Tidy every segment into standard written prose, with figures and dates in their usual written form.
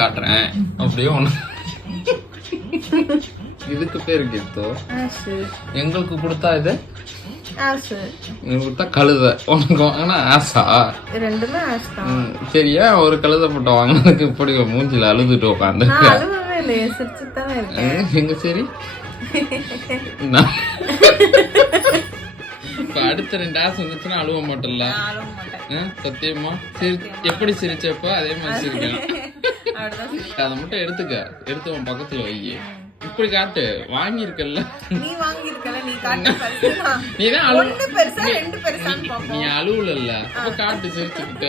காட்டுறேன் அப்படியே ஒண்ணு. இதுக்கு பேரு கீதோ. எங்களுக்கு கொடுத்தா இது கொடுத்தா கழுதை, உனக்கு வாங்கினா ஆசா. ரெண்டுமே ஆஸ் தான். சரியா, ஒரு கழுதை போட்ட வாங்கினதுக்கு இப்படி மூஞ்சில அழுதுட்டு உட்காந்து எங்க சரி. இப்ப அடுத்த 2 ஆசை வந்துச்சுன்னா அழுவ மாட்டோம்ல. சத்தியமா எப்படி சிரிச்சப்ப அதே மாதிரி சிரிக்கலாம். அதை மட்டும் எடுத்து உன் பக்கத்துல வை. இப்படி காட்டு. வாங்கியிருக்கல நீ வாங்கியிருக்கல, நீ காட்டு. நீதான் ஒண்ணு பெருசா ரெண்டு பெருசான்னு பாப்போம். நீ அழுவல அப்ப காட்டு சிரிச்சுக்கிட்ட.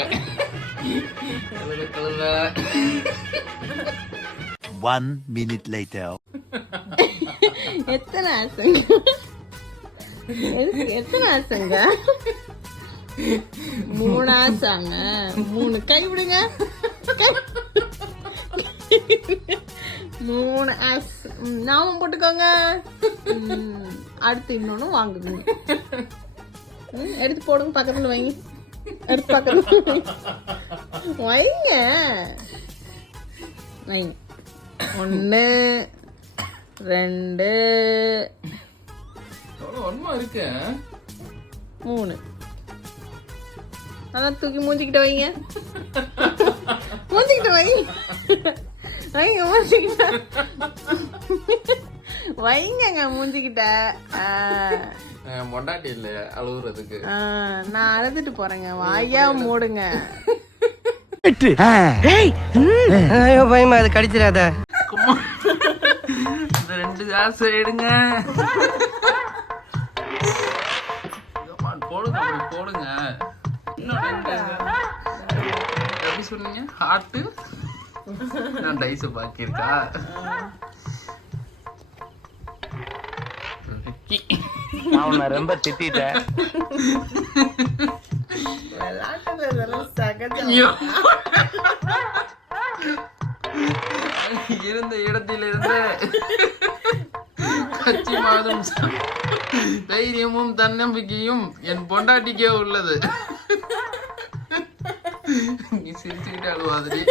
1 minute later. எத்தனை ஆசைங்க? எத்தனை ஆசைங்க? 3 ஆசாங்க. 3 கை விடுங்க. 3 ஆஸ். நாமும் போட்டுக்கோங்க. அடுத்து இன்னொன்னு வாங்குங்க. எடுத்து போடுங்க, பக்கத்துல வைங்க. எடுத்து பக்கத்துல வைங்க. 1 2 ஒன்னும் இருக்கு 3. அதான் தூக்கி மூஞ்சிக்கிட்ட வைங்க. மூஞ்சிக்கிட்ட வைங்க. வைங்க மூஞ்சிக்கிட்ட வைங்க. மூஞ்சிக்கிட்ட மொண்டாட்டி இல்ல அழுகுறதுக்கு. நான் அழுதுட்டு போறேங்க. வாயா மூடுங்க. பயமா, அது கடிச்சிடாத. இந்த 2 ஆசை எடுங்க. போடுங்க, போடுங்க. எப்படி சொன்னீங்க? ஹார்ட் நான் டைஸ் பாக்கி இருக்கா? அவனை ரொம்ப திட்டேன். இருந்த இடத்திலிருந்து கட்சி மாதம் தைரியமும் தன்னம்பிக்கையும் என் பொண்டாட்டிக்கே உள்ளது. நீ சிரிச்சுக்கிட்டே அழுவாதிரி.